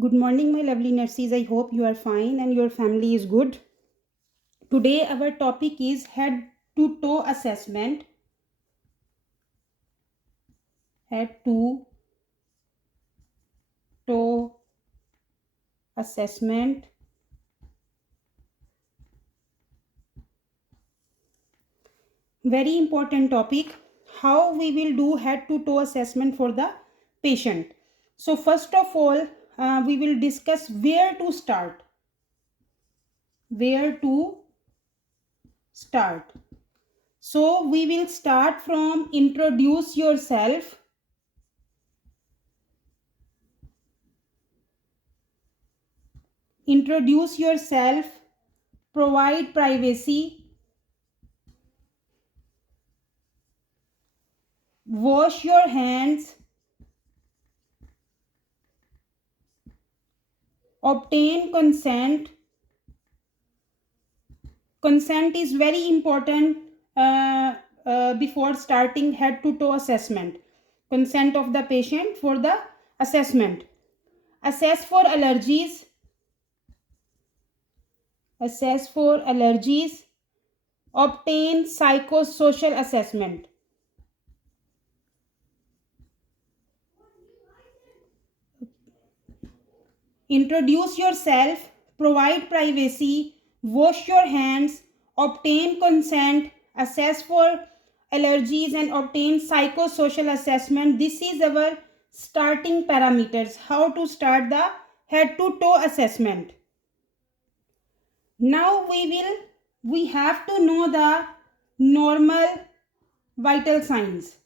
Good morning, my lovely nurses. I hope you are fine and your family is good. Today, our topic is head to toe assessment. Head to toe assessment. Very important topic. How we will do head to toe assessment for the patient. So, first of all, we will discuss where to start. Where to start. So, we will start from introduce yourself. Introduce yourself, provide privacy, wash your hands, obtain consent. Consent is very important before starting head to toe assessment. Consent of the patient for the assessment. Assess for allergies. Assess for allergies. Obtain psychosocial assessment. Introduce yourself, provide privacy, wash your hands, obtain consent, assess for allergies, and obtain psychosocial assessment. This is our starting parameters. How to start the head to toe assessment. Now we have to know the normal vital signs.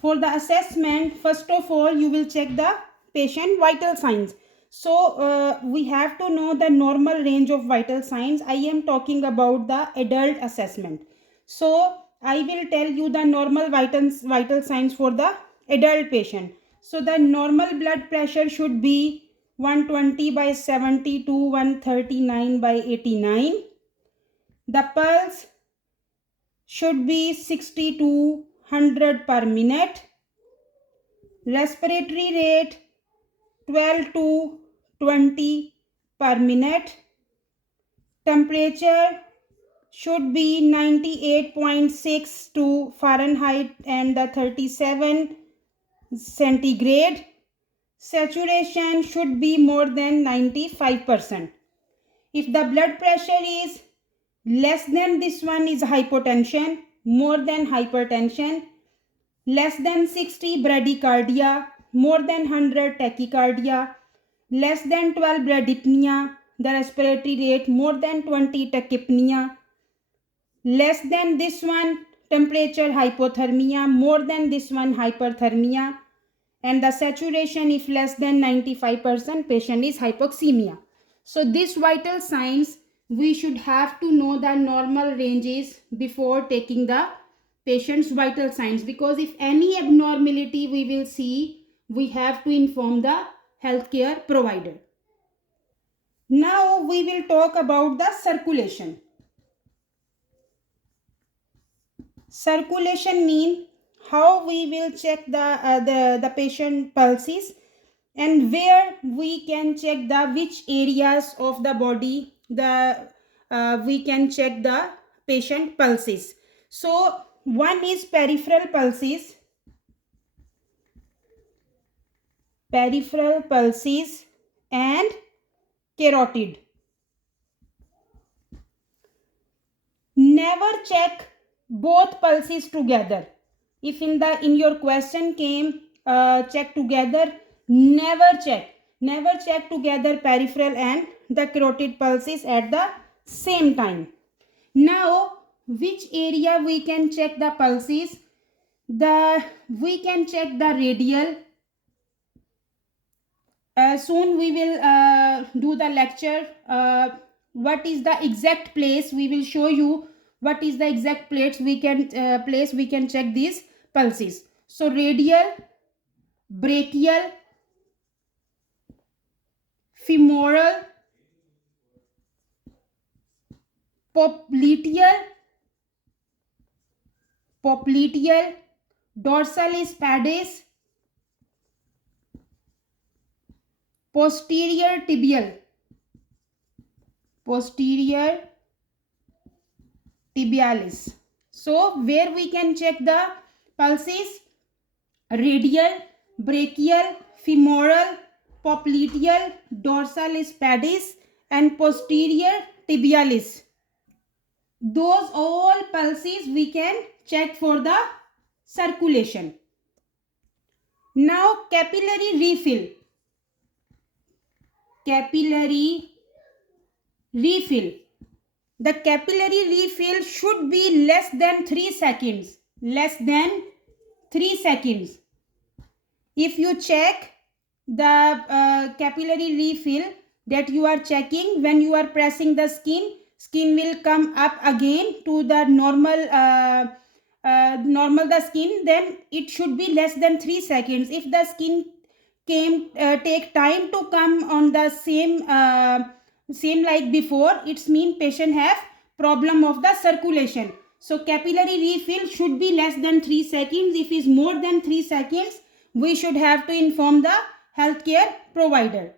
For the assessment, first of all, you will check the patient vital signs. So we have to know the normal range of vital signs. I am talking about the adult assessment. So I will tell you the normal vital signs for the adult patient. So the normal blood pressure should be 120 by 70 to 139 by 89. The pulse should be 60 to 100 per minute. Respiratory rate 12 to 20 per minute. Temperature should be 98.6 to Fahrenheit and the 37 centigrade. Saturation should be more than 95%. If the blood pressure is less than this one is hypotension, more than hypertension, less than 60 bradycardia, more than 100 tachycardia, less than 12 bradypnea, the respiratory rate more than 20 tachypnea, less than this one temperature hypothermia, more than this one hyperthermia, and the saturation if less than 95% patient is hypoxemia. So these vital signs we should have to know the normal ranges before taking the patient's vital signs, because if any abnormality we will see, we have to inform the healthcare provider. Now we will talk about the circulation. Circulation means how we will check the patient pulses, and where we can check the which areas of the body the we can check the patient pulses. So one is peripheral pulses, and carotid. Never check both pulses together. If in your question came check together, never check together peripheral and the carotid pulses at the same time. Now which area we can check the pulses? We can check the radial. Soon we will do the lecture. What is the exact place? We will show you what is the exact place we can check these pulses. So radial, brachial, femoral, popliteal, dorsalis pedis, posterior tibialis. So where we can check the pulses? Radial, brachial, femoral, popliteal, dorsalis pedis, and posterior tibialis. Those all pulses we can check for the circulation. Now capillary refill. The capillary refill should be less than 3 seconds. If you check the capillary refill that you are checking, when you are pressing the skin will come up again to the normal the skin, then it should be less than 3 seconds. If the skin take time to come on the same like before, it's mean patient have problem of the circulation. So capillary refill should be less than 3 seconds. If is more than 3 seconds, we should have to inform the healthcare provider.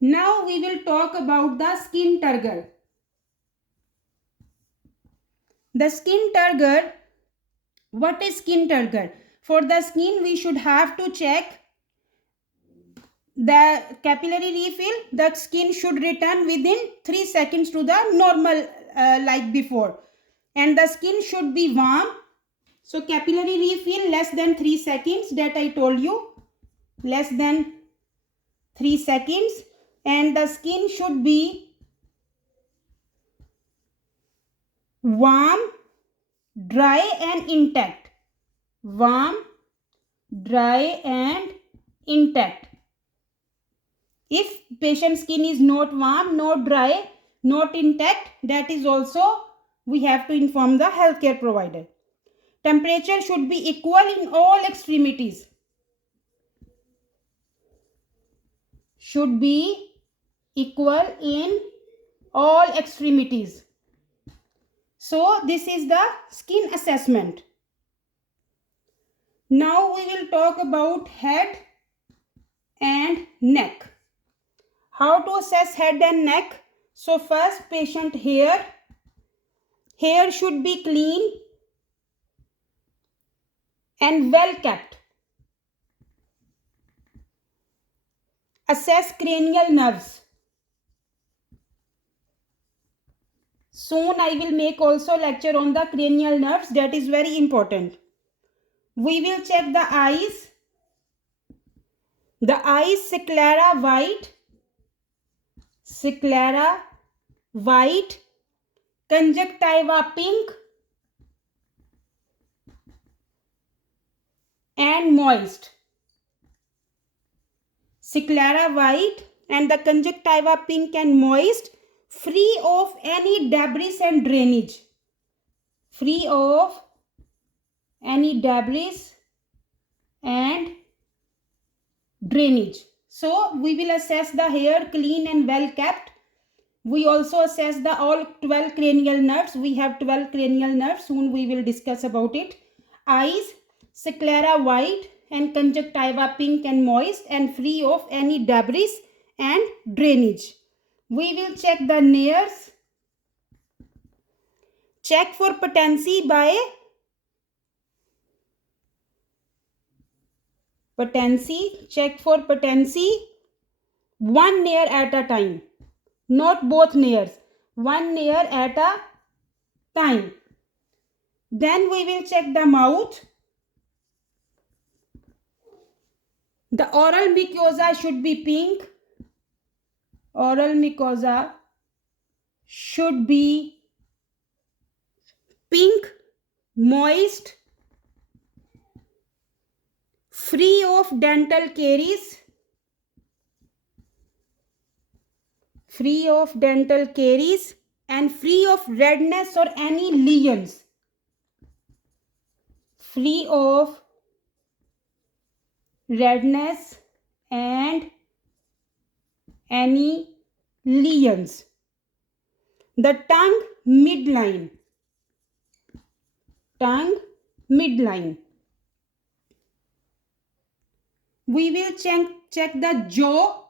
Now we will talk about the skin turgor. The skin turgor. What is skin turgor? For the skin, we should have to check the capillary refill. The skin should return within 3 seconds to the normal like before, and the skin should be warm. So capillary refill less than 3 seconds, that I told you, less than 3 seconds, and the skin should be warm, dry and intact. Warm, dry and intact. If patient skin is not warm, not dry, not intact, that is also we have to inform the healthcare provider. Temperature should be equal in all extremities. Should be equal in all extremities. So this is the skin assessment. Now we will talk about head and neck. How to assess head and neck? So first, patient hair. Hair should be clean and well kept. Assess cranial nerves. Soon I will make also lecture on the cranial nerves. That is very important. We will check the eyes. The eyes sclera white, conjunctiva pink and moist. Sclera white and the conjunctiva pink and moist, free of any debris and drainage. Free of any debris and drainage. So we will assess the hair clean and well kept. We also assess the all 12 cranial nerves. We have 12 cranial nerves. Soon we will discuss about it. Eyes, sclera white and conjunctiva pink and moist and free of any debris and drainage. We will check the nares. Check for patency by check for patency one nair at a time, not both nairs, one nair at a time. Then we will check the mouth. The oral mucosa should be pink. Oral mucosa should be pink, moist, free of dental caries, and free of redness or any lesions. Free of redness and any lesions. The tongue midline. We will check the jaw.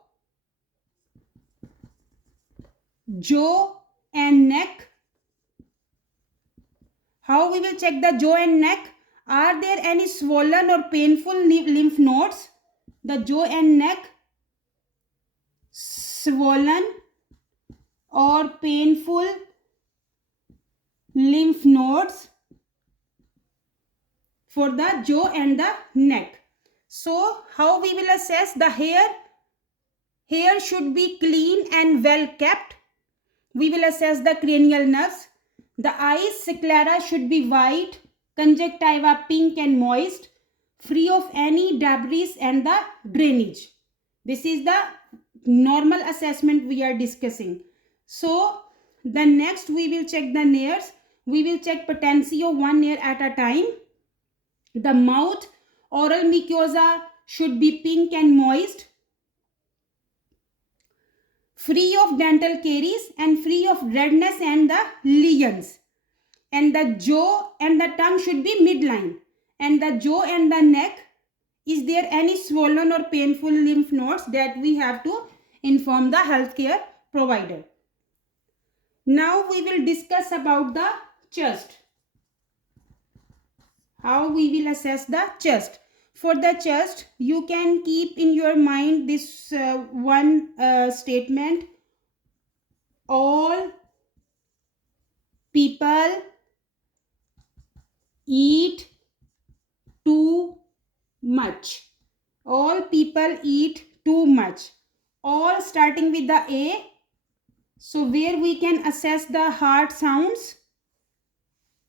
jaw and neck. How we will check the jaw and neck? Are there any swollen or painful lymph nodes? The jaw and neck, swollen or painful lymph nodes for the jaw and the neck. So how we will assess the hair? Hair should be clean and well kept. We will assess the cranial nerves. The eyes sclera should be white, conjunctiva pink and moist, free of any debris and the drainage. This is the normal assessment we are discussing. So the next we will check the nares. We will check patency of one nair at a time. The mouth, oral mucosa should be pink and moist, free of dental caries and free of redness and the lesions. And the jaw and the tongue should be midline. And the jaw and the neck, is there any swollen or painful lymph nodes? That we have to inform the healthcare provider. Now we will discuss about the chest. How we will assess the chest. For the chest, you can keep in your mind this one statement. All people eat too much. All people eat too much. All starting with the A. So where we can assess the heart sounds?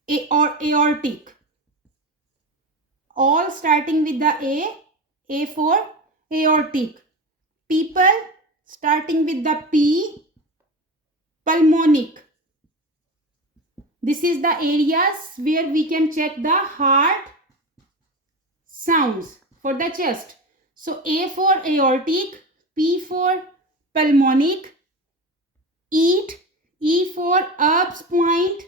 A or aortic. All starting with the A for aortic. People starting with the P, pulmonic. This is the areas where we can check the heart sounds for the chest. So A for aortic, P for pulmonic, eat, E for ups point,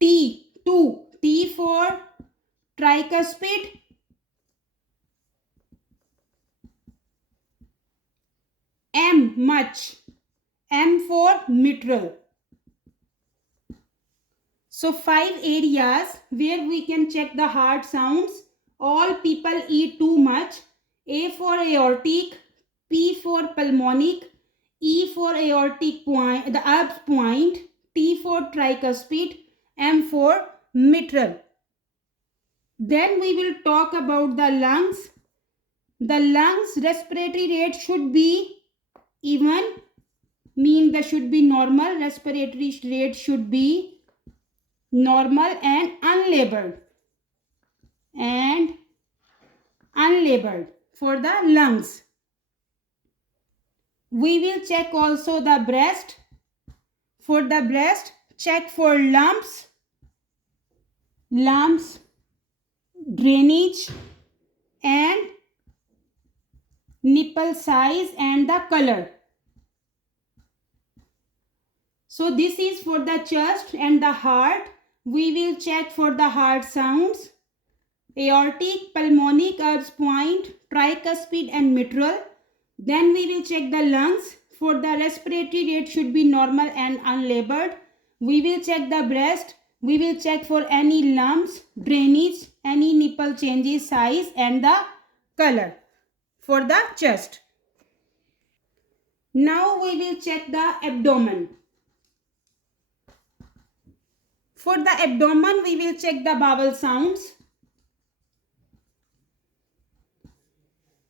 T for tricuspid, M much, M for mitral. So 5 areas where we can check the heart sounds. All people eat too much. A for aortic, P for pulmonic, E for aortic point, the ups point, T for tricuspid, M for mitral. Then we will talk about the lungs. The lungs respiratory rate should be even, mean that should be normal. Respiratory rate should be normal and unlabeled. For the lungs. We will check also the breast. For the breast, check for lumps, drainage and nipple size and the color. So this is for the chest and the heart. We will check for the heart sounds. Aortic, pulmonic, ups point, tricuspid and mitral. Then we will check the lungs. For the respiratory rate should be normal and unlabeled. We will check the breast. We will check for any lumps, drainage, any nipple changes, size and the color for the chest. Now we will check the abdomen. For the abdomen, we will check the bowel sounds.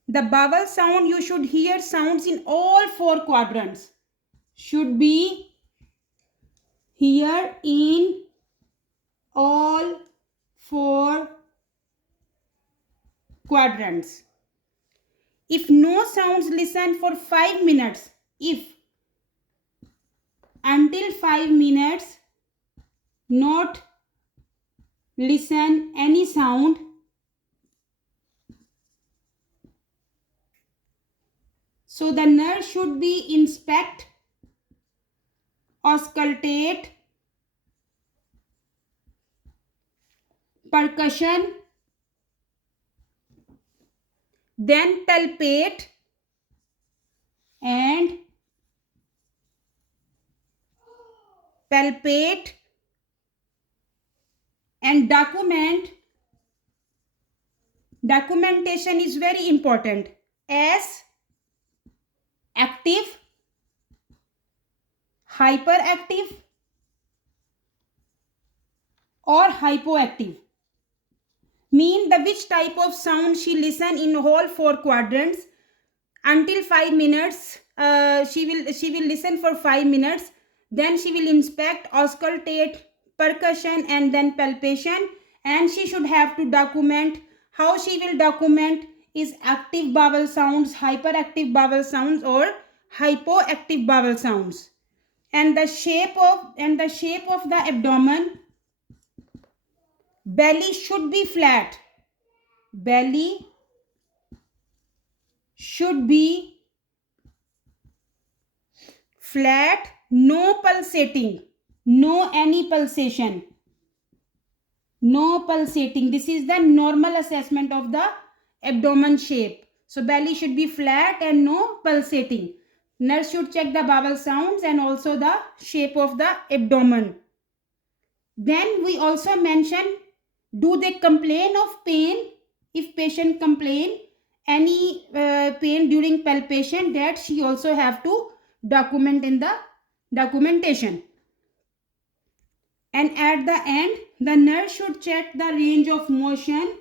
The bowel sound, you should hear sounds in all 4 quadrants. Should be here in all 4 quadrants. If no sounds, listen for 5 minutes. If until 5 minutes not listen any sound, so the nurse should be inspect, auscultate, percussion, then palpate, and palpate and document. Documentation is very important as active, hyperactive or hypoactive. Mean the which type of sound she listen in whole 4 quadrants until 5 minutes. She will listen for 5 minutes, then she will inspect, auscultate, percussion and then palpation, and she should have to document. How she will document is active vowel sounds, hyperactive vowel sounds or hypoactive vowel sounds. And the shape of the abdomen, belly should be flat. Belly should be flat, no pulsating, no any pulsation, no pulsating. This is the normal assessment of the abdomen shape. So belly should be flat and no pulsating. Nurse should check the vowel sounds and also the shape of the abdomen. Then we also mention, do they complain of pain? If patient complain any pain during palpation, that she also have to document in the documentation. And at the end, the nurse should check the range of motion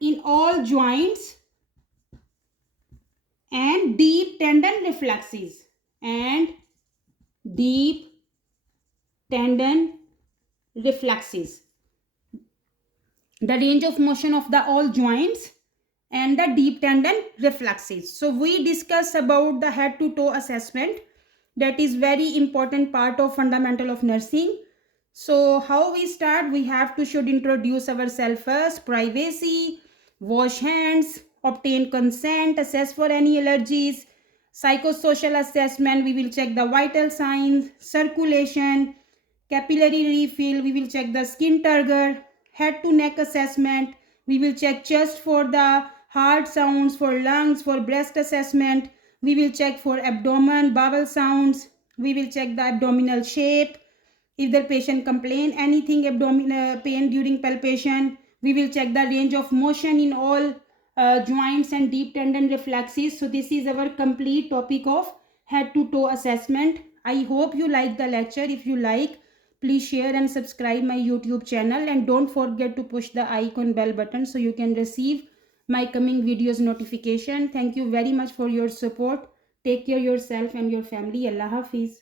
in all joints and deep tendon reflexes and deep tendon reflexes. The range of motion of the all joints and the deep tendon reflexes. So we discussed about the head to toe assessment. That is very important part of fundamental of nursing. So how we start? We have to should introduce ourselves first, privacy, wash hands, obtain consent, assess for any allergies, psychosocial assessment, we will check the vital signs, circulation, capillary refill, we will check the skin Tger, head to neck assessment, we will check chest for the heart sounds, for lungs, for breast assessment, we will check for abdomen, bowel sounds, we will check the abdominal shape. If the patient complain anything abdominal pain during palpation, we will check the range of motion in all joints and deep tendon reflexes. So this is our complete topic of head to toe assessment. I hope you like the lecture. If you like, please share and subscribe my YouTube channel, and don't forget to push the icon bell button so you can receive my coming videos notification. Thank you very much for your support. Take care yourself and your family. Allah Hafiz.